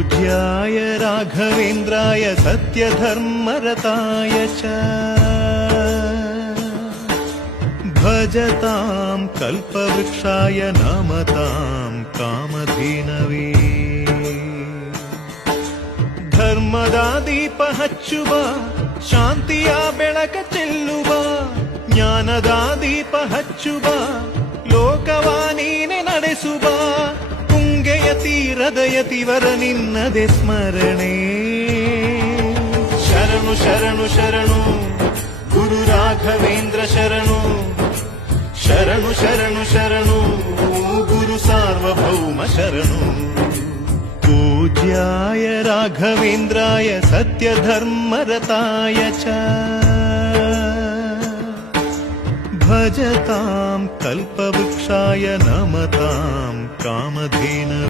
पूज्याय राघवेन्द्राय सत्यधर्मरताय च भजतां कल्पवृक्षाय नमतां कामधेनवे ಧರ್ಮದ ದೀಪ ಹಚ್ಚುವ ಶಾಂತಿಯ ಬೆಳಕ ಚೆಲ್ಲುವ ಜ್ಞಾನದ ದೀಪ ಹಚ್ಚುವ ಲೋಕವ ನೀನೆ ನಡೆಸುವ ತುಂಗೆಯ ತೀರದ ಯತಿವರ ನಿನ್ನದೆ ಸ್ಮರಣೆ ಶರಣು ಶರಣು ಶರಣು ಗುರು ರಾಘವೇಂದ್ರ ಶರಣು ಶರಣು ಶರಣು ಶರಣು ಗುರು ಸಾರ್ವಭೌಮ ಶರಣು पूज्याय राघवेन्द्राय सत्यधर्मरताय च भजतां कल्पवृक्षाय नमतां कामधेनवे